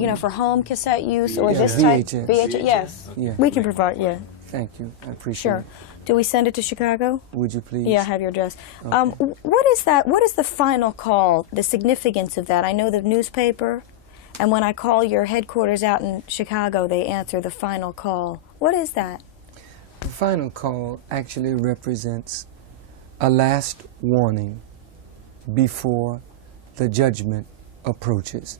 you know, for home cassette use or this VHS. type? VHS, yes. Yeah. We can provide, yeah. Thank you. I appreciate it. Do we send it to Chicago? Would you please? Yeah, I have your address. Okay. What is that? What is the final call, the significance of that? I know the newspaper, and when I call your headquarters out in Chicago, they answer the final call. What is that? The final call actually represents a last warning before the judgment approaches.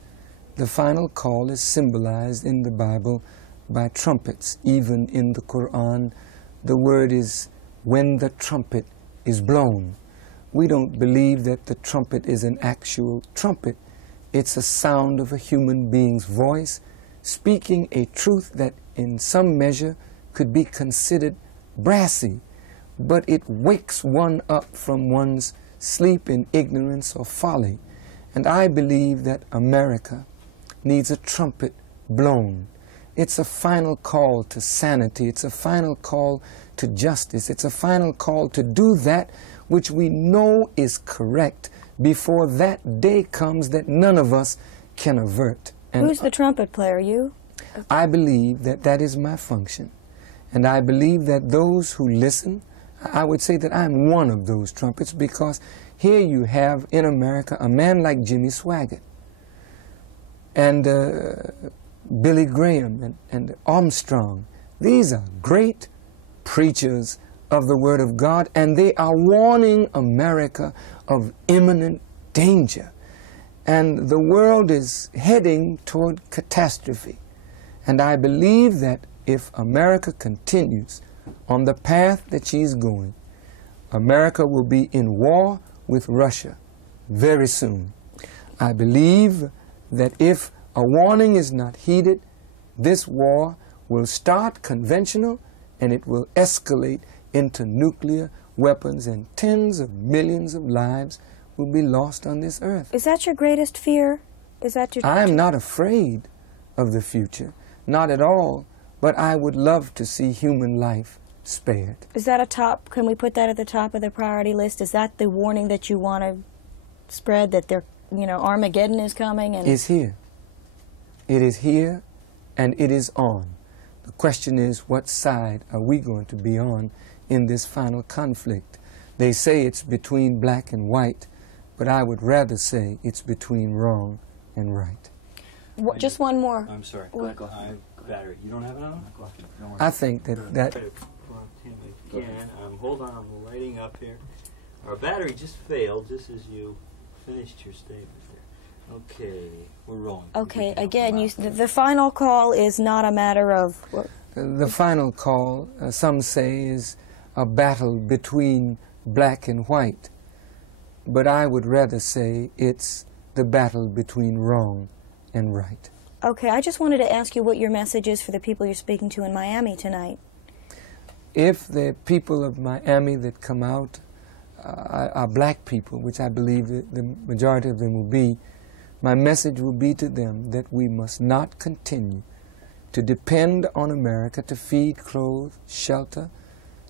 The final call is symbolized in the Bible by trumpets. Even in the Quran, the word is when the trumpet is blown. We don't believe that the trumpet is an actual trumpet. It's a sound of a human being's voice speaking a truth that in some measure could be considered brassy, but it wakes one up from one's sleep in ignorance or folly. And I believe that America needs a trumpet blown. It's a final call to sanity. It's a final call to justice. It's a final call to do that which we know is correct before that day comes that none of us can avert. And who's the trumpet player, you? I believe that that is my function. And I believe that those who listen, I would say that I'm one of those trumpets, because here you have in America a man like Jimmy Swaggart and Billy Graham and Armstrong. These are great preachers of the Word of God, and they are warning America of imminent danger. And the world is heading toward catastrophe. And I believe that if America continues on the path that she's going, America will be in war with Russia very soon. I believe that if a warning is not heeded, this war will start conventional and it will escalate into nuclear weapons, and tens of millions of lives will be lost on this earth. Is that your greatest fear? Is that your... I am not afraid of the future, not at all, but I would love to see human life spared. Is that a top, can we put that at the top of the priority list? Is that the warning that you want to spread, that there, you know, Armageddon is coming? And it's here. It is here, and it is on. The question is, what side are we going to be on in this final conflict? They say it's between black and white, but I would rather say it's between wrong and right. Just one more. I'm sorry. Battery. You don't have it on? I think that... Again, hold on, I'm lighting up here. Our battery just failed just as you finished your statement there. Okay, we're rolling. Okay, again, the final call is not a matter of... The final call, some say, is a battle between black and white. But I would rather say it's the battle between wrong and right. Okay, I just wanted to ask you what your message is for the people you're speaking to in Miami tonight. If the people of Miami that come out are black people, which I believe the majority of them will be, my message will be to them that we must not continue to depend on America to feed, clothe, shelter,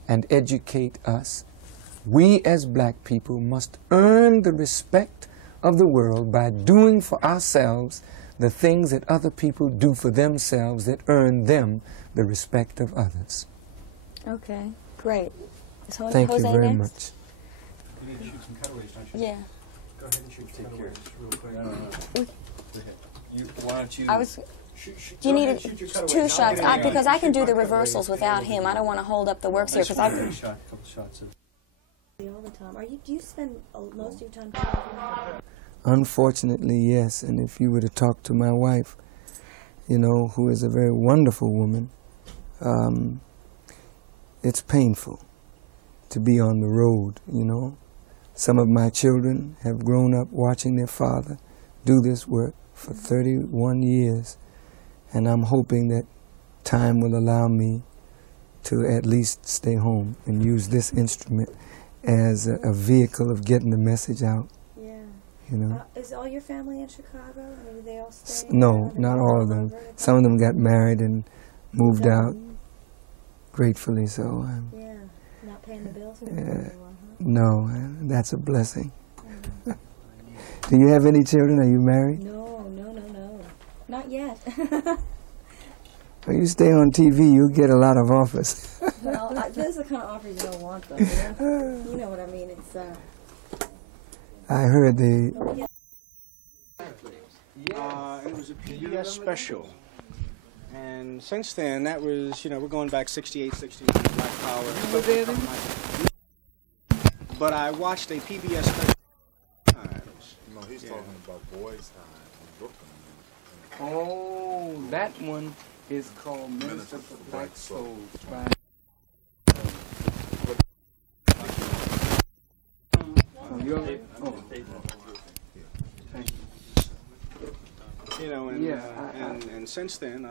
and educate us. We as black people must earn the respect of the world by doing for ourselves the things that other people do for themselves that earn them the respect of others. Okay, great. Thank you very much. You need to shoot some cutaways, don't you? Yeah. Go ahead and shoot cutaways real quick. No. Go ahead. Why don't you... Do you need two shots? Because I can do the reversals without him. I don't want to hold up the works here because I've... Couple shots of... All the time. Do you spend most of your time traveling? Unfortunately, yes. And if you were to talk to my wife, you know, who is a very wonderful woman, it's painful to be on the road, you know. Some of my children have grown up watching their father do this work for 31 years, and I'm hoping that time will allow me to at least stay home and use this instrument as a vehicle of getting the message out. Yeah. You know. Is all your family in Chicago? I mean, do they all stay? No, not all of them. Some of them got married and moved out. Gratefully so. Yeah, not paying the bills for everyone, huh? No, that's a blessing. Do you have any children? Are you married? No. Not yet. When you stay on TV, you'll get a lot of offers. Well, this is the kind of offer you don't want, though. You know what I mean? It's. I heard the. It was a PBS special. And since then, that was, we're going back 68, 69, Black Power. But I watched a PBS special. No, he's talking about Boys High in Brooklyn. Oh, that one is called Minister for Black Souls. And since then,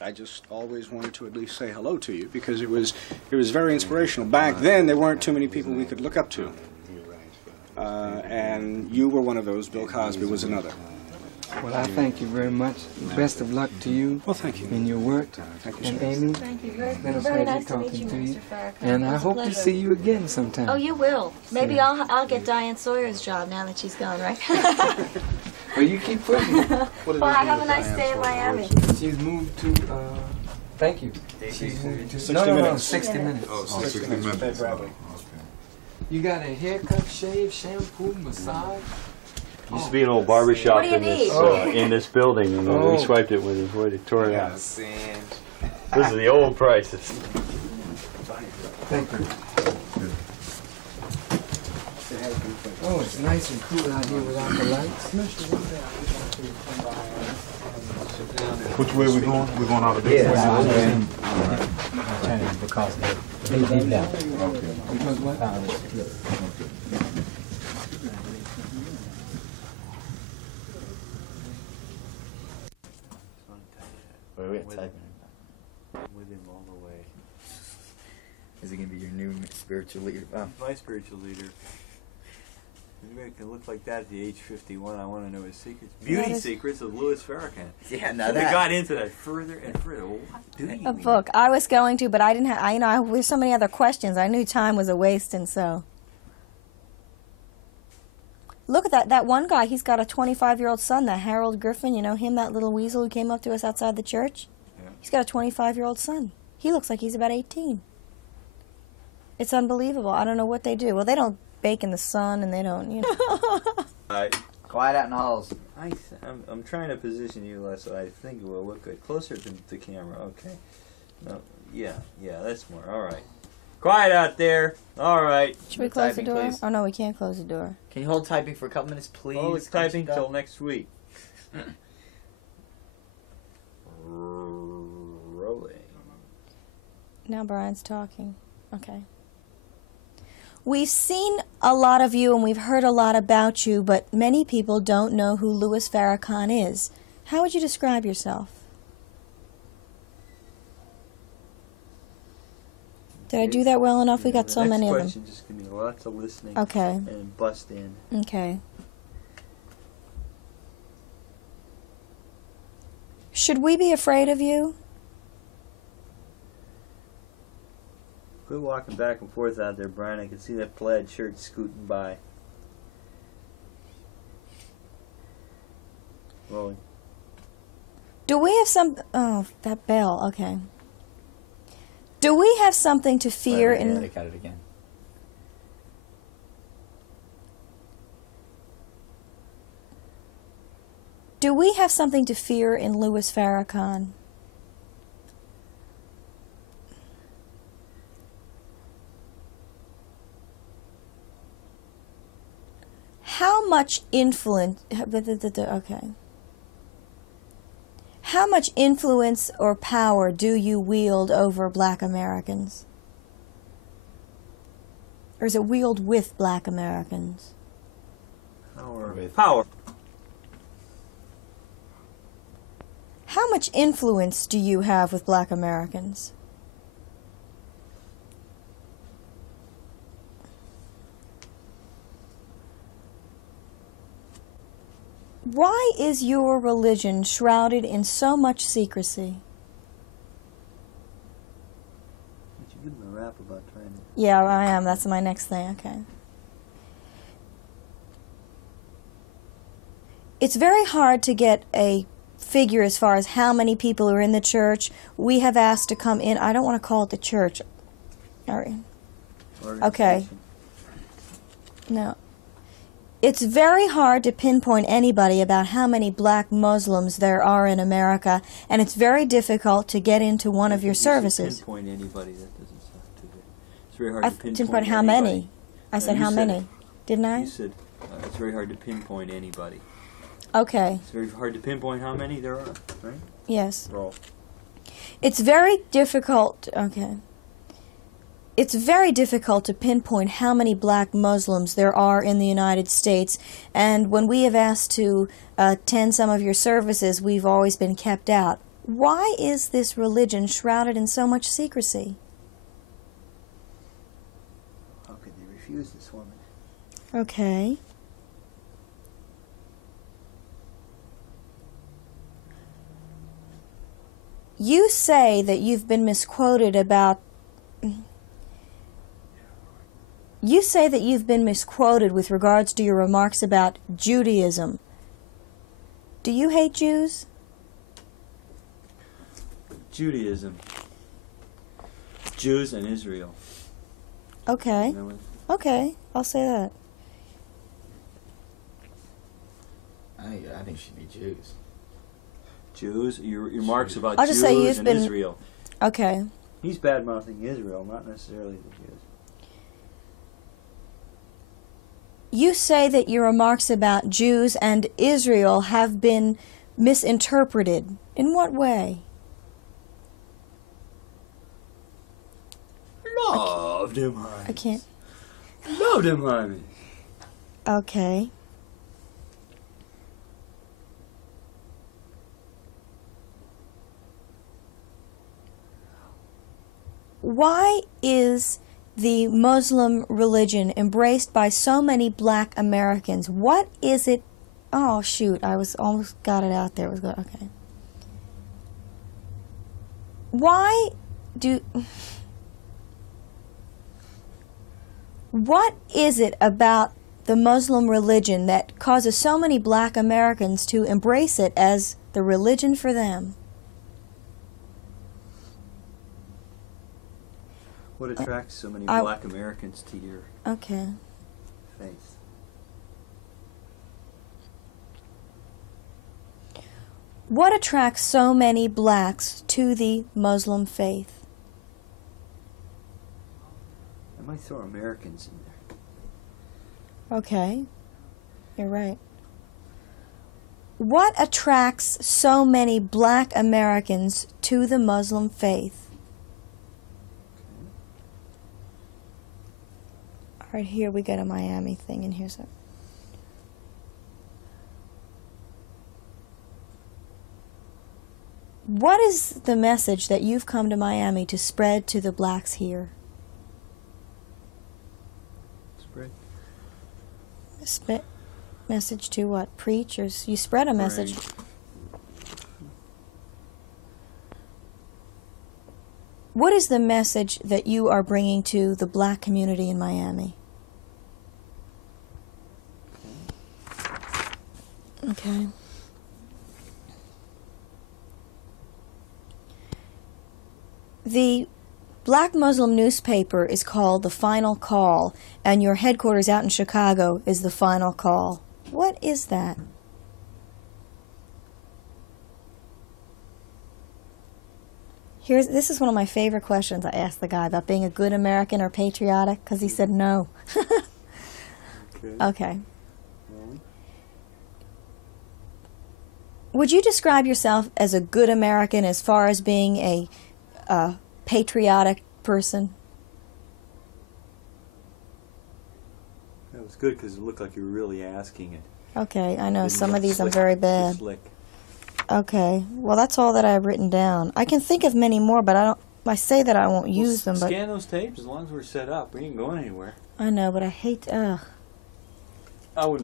I just always wanted to at least say hello to you because it was very inspirational. Back then, there weren't too many people we could look up to, and you were one of those. Bill Cosby was another. Well, I thank you very much. Best of luck to you. Well, thank you. In your work. Thank you, and sir. Amy, Thank you. been a Very pleasure nice to meet talking you, to you. Mr. Farrakhan. And I It's a hope to pleasure. see you again sometime. Oh, you will. Maybe I'll get Diane Sawyer's job now that she's gone, right? Well, you keep pushing. Bye. Have a nice day in Miami. She's moved to. Thank you. She's moved to. 60 No, minutes. 60 minutes. Oh, 60 minutes. Okay. You got a haircut, shave, shampoo, massage. Used to be an old barber shop What do you in this building, and we swiped it with his way to tore it out. This is the old prices. Thank you. Oh, it's nice and cool out here without the lights. Which way we going? We're going out of this way? Because they left. Because what? With him all the way. Is he going to be your new spiritual leader? Oh. My spiritual leader. Anybody can look like that at the age 51. I want to know his secrets. Beauty secrets of Louis Farrakhan. Yeah, now We that. got into that further and further. Well, what do you A mean? book. I was going to, but I didn't have. There's so many other questions. I knew time was a waste, and so. Look at that one guy. He's got a 25-year-old son. That Harold Griffin. You know him? That little weasel who came up to us outside the church. Yeah. He's got a 25-year-old son. He looks like he's about 18. It's unbelievable. I don't know what they do. Well, they don't bake in the sun, and they don't, Quiet out in the halls. I'm trying to position you less so I think it will look good. Closer to the camera, okay. No, yeah, that's more. All right. Quiet out there. All right. Should we close the Typing, door? please. Oh, no, we can't close the door. Can you hold typing for a couple minutes, please? All the typing till next week. Rolling. Now Brian's talking. Okay. We've seen a lot of you and we've heard a lot about you, but many people don't know who Louis Farrakhan is. How would you describe yourself? Did I do that well enough? We got so many of them. Next question, just give me lots of listening. Okay. And bust in. Okay. Should we be afraid of you? Quit walking back and forth out there, Brian. I can see that plaid shirt scooting by. Rolling. Do we have some... Oh, that bell. Okay. Do we have something to fear in... They got it again. Do we have something to fear in Louis Farrakhan? How much influence... Okay. How much influence or power do you wield over Black Americans? Or is it wield with Black Americans? Power. How much influence do you have with Black Americans? Why is your religion shrouded in so much secrecy? Did you give him a rap about trying to... Yeah, I am. That's my next thing. Okay. It's very hard to get a figure as far as how many people are in the church. We have asked to come in. I don't want to call it the church. All right. Okay. No. It's very hard to pinpoint anybody about how many black Muslims there are in America, and it's very difficult to get into one of your services. Pinpoint anybody, that doesn't sound too good. It's very hard to pinpoint how anybody. many. I said how many, didn't I? You said it's very hard to pinpoint anybody. Okay. It's very hard to pinpoint how many there are, right? Yes. Roll. It's very difficult. Okay. It's very difficult to pinpoint how many black Muslims there are in the United States, and when we have asked to attend some of your services, we've always been kept out. Why is this religion shrouded in so much secrecy? How could they refuse this woman? Okay. You say that you've been misquoted about... You say that you've been misquoted with regards to your remarks about Judaism. Do you hate Jews? Judaism. Jews and Israel. Okay. You know what? Okay, I'll say that. I think it should be Jews. Jews? Your remarks about I'll just Jews say you've and been... Israel. Okay. He's bad-mouthing Israel, not necessarily the Jews. You say that your remarks about Jews and Israel have been misinterpreted. In what way? Loved him, honey. I can't... Loved him, honey. Okay. Why is the Muslim religion embraced by so many black Americans? What is it? Oh, shoot. I was almost got it out there. It was good. Okay. Why do... What is it about the Muslim religion that causes so many black Americans to embrace it as the religion for them? What attracts so many black Americans to your faith? What attracts so many blacks to the Muslim faith? I might throw Americans in there. Okay, you're right. What attracts so many black Americans to the Muslim faith? All right, here we got a Miami thing, and here's a... What is the message that you've come to Miami to spread to the blacks here? Message to what? Preach? Or you spread a message. Right. What is the message that you are bringing to the black community in Miami? Okay. The black Muslim newspaper is called The Final Call, and your headquarters out in Chicago is The Final Call. What is that? This is one of my favorite questions I asked the guy about being a good American or patriotic, because he said no. Okay. Would you describe yourself as a good American as far as being a patriotic person? That was good because it looked like you were really asking it. Okay, I know. Some of these I'm very bad. Slick. Okay, well that's all that I've written down. I can think of many more, but I say that I won't use them. But scan those tapes as long as we're set up. We ain't going anywhere. I know, but I hate. I would